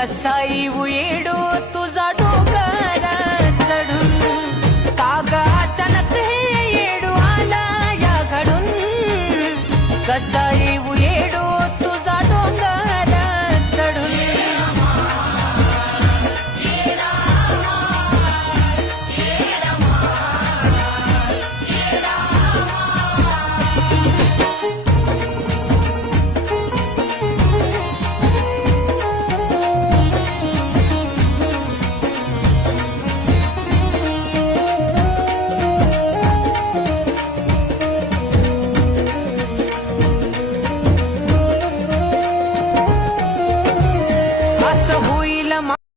कसा येऊ येडो तुझा डोकर चढून काग अचानक हे येडू आला या घडून कसा